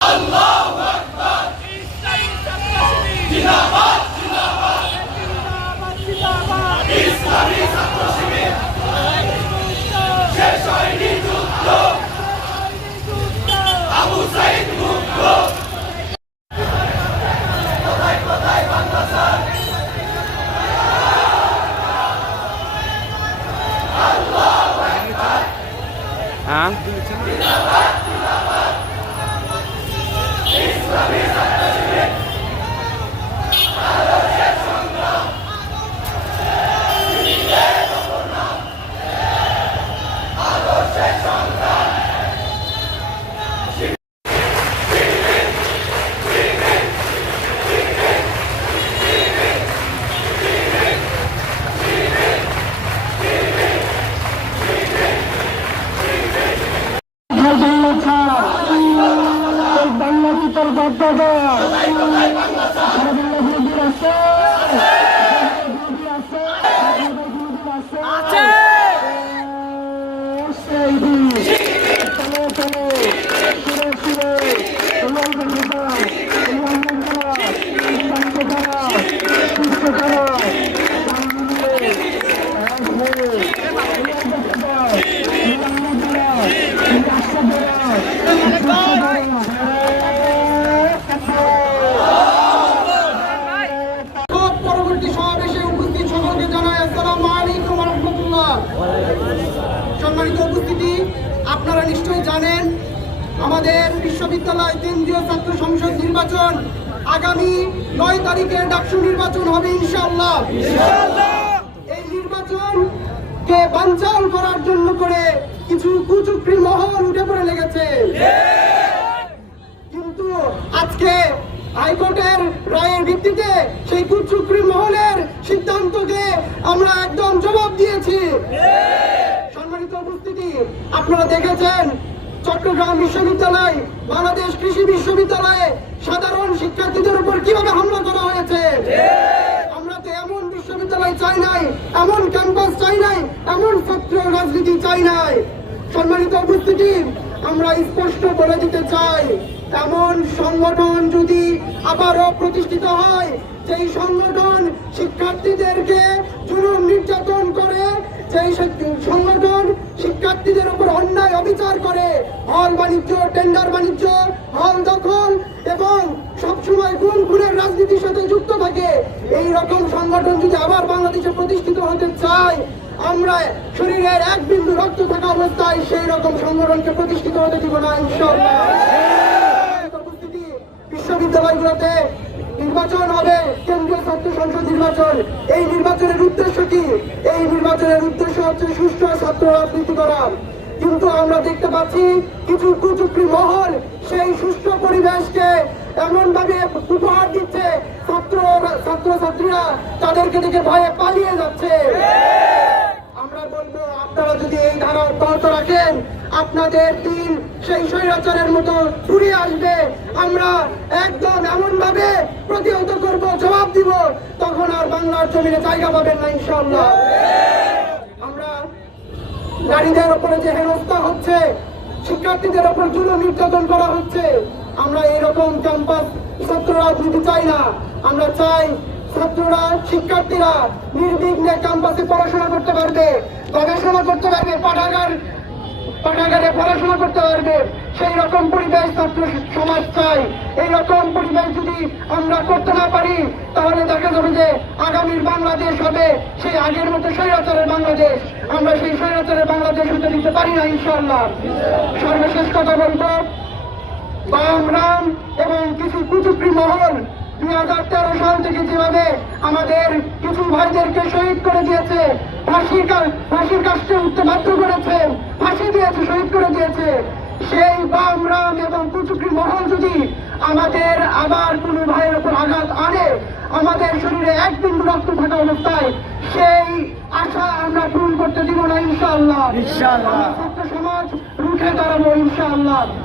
আল্লাহু আকবার। জিন্দাবাদ জিন্দাবাদ ইসলামী ছাত্র শিবির শেষ হয়নি যুদ্ধ, আবু সাইদ মুক্ত। কোথায় কোথায় বাংলাদেশ আল্লাহু আকবার। জিন্দাবাদ জিন্দাবাদ ইসলামী ছাত্র শিবির আলোচের সংগ্রাম আলোচের সংগ্রাম সম্মানিত উপস্থিতি, আপনারা নিশ্চয়ই জানেন আমাদের বিশ্ববিদ্যালয় কেন্দ্রীয় ছাত্র সংসদ নির্বাচন আগামী 9 তারিখে ডাকসু নির্বাচন হবে ইনশাআল্লাহ। এই নির্বাচনকে বানচাল করার জন্য করে কিছু কুচক্রী মহল উঠে পড়ে লেগেছে, কিন্তু আজকে হাইকোর্টের রায়ের ভিত্তিতে সেই কুচক্রী মহলের সিদ্ধান্তকে আমরা একদম জবাব দিয়েছি। সম্মানিত উপস্থিতি, আপনারা দেখেছেন চট্টগ্রাম বিশ্ববিদ্যালয়, বাংলাদেশ কৃষি বিশ্ববিদ্যালয়ে সাধারণ শিক্ষার্থীদের উপর কিভাবে হামলা করা হয়েছে। আমরা তো এমন বিশ্ববিদ্যালয় চাই নাই, এমন ক্যাম্পাস চাই নাই, এমন ছাত্র রাজনীতি চাই নাই। সম্মানিত উপস্থিতি, আমরা স্পষ্ট বলে দিতে চাই, এমন সংগঠন যদি আবারও প্রতিষ্ঠিত হয়, যেই সংগঠন শিক্ষার্থীদেরকে জুলুম নির্যাতন করে, যেই সংগঠন শিক্ষার্থীদের উপর অন্যায় অবিচার করে, হল বাণিজ্য, টেন্ডার বাণিজ্য, হল দখল এবং সবসময় খুনের রাজনীতির সাথে যুক্ত থাকে, এই রকম সংগঠন যদি আবার বাংলাদেশে প্রতিষ্ঠিত হতে চায়, আমরা শরীরের এক বিন্দু রক্ত থাকা অবস্থায় সেই রকম সংগঠনকে প্রতিষ্ঠিত হতে দিব না ইনশাআল্লাহ। বিশ্ববিদ্যালয়গুলোতে নির্বাচন হবে, কেন্দ্রীয় ছাত্র সংসদ নির্বাচন। এই নির্বাচনের উদ্দেশ্য কি? এই নির্বাচনের উদ্দেশ্য হচ্ছে সুষ্ঠু ছাত্র রাজনীতি করা, কিন্তু আমরা দেখতে পাচ্ছি কিছু কুচক্রী মহল সেই সুষ্ঠু পরিবেশকে এমন ভাবে উপহার দিচ্ছে, ছাত্রছাত্রীরা তাদেরকে দেখে ভয়ে পালিয়ে যাচ্ছে। আমরা বলবো, আপনারা যদি এই ধারা অব্যাহত রাখেন, আপনাদের দিন সেই স্বৈরাচারের মতো ঘুরে আসবে। আমরা একদম এমন ভাবে প্রতিহত করব, জবাব দিব, তখন আর বাংলার জমিনে জায়গা পাবেন না ইনশাআল্লাহ। আমরা নারীদের উপরে যে হেনস্থা হচ্ছে, শিক্ষার্থীদের উপর জুলুম নির্যাতন করা হচ্ছে, আমরা এরকম ক্যাম্পাস ছাত্র রাজনীতি চাই না। আমরা চাই ছাত্ররা, শিক্ষার্থীরা নির্বিঘ্নে ক্যাম্পাসে পড়াশোনা করতে পারবে, গবেষণা করতে পারবে, পাঠাগারে পড়াশোনা করতে পারবে, সেই রকম পরিবেশ ছাত্র সমাজ চাই। এই রকম পরিবেশ যদি আমরা করতে না পারি, তাহলে দেখা যাবে যে আগামীর বাংলাদেশ হবে সেই আগের মতো স্বৈরাচারের বাংলাদেশ। আমরা সেই স্বৈরাচারের বাংলাদেশ হতে দিতে পারি না ইনশাআল্লাহ। সর্বশেষ কথা বলবো, বাম রাম এবং কিছু কুচক্রী মহল 2013 সাল থেকে যেভাবে আমাদের কিছু ভাইদেরকে শহীদ করে দিয়েছে, ফাঁসির কাষ্টে উঠতে বাধ্য করেছে, ফাঁসি দিয়েছে, শহীদ করে দিয়েছে, সেই বাম রাম এবং কুচক্রী মহল যদি আমাদের আবার কোনো ভাইয়ের উপর আঘাত আনে, আমাদের শরীরে এক বিন্দু রক্ত থাকা অবস্থায় সেই আশা আমরা পূরণ করতে দিব না ইনশাআল্লাহ। ছাত্র সমাজ রুখে দাঁড়াবো ইনশাআল্লাহ।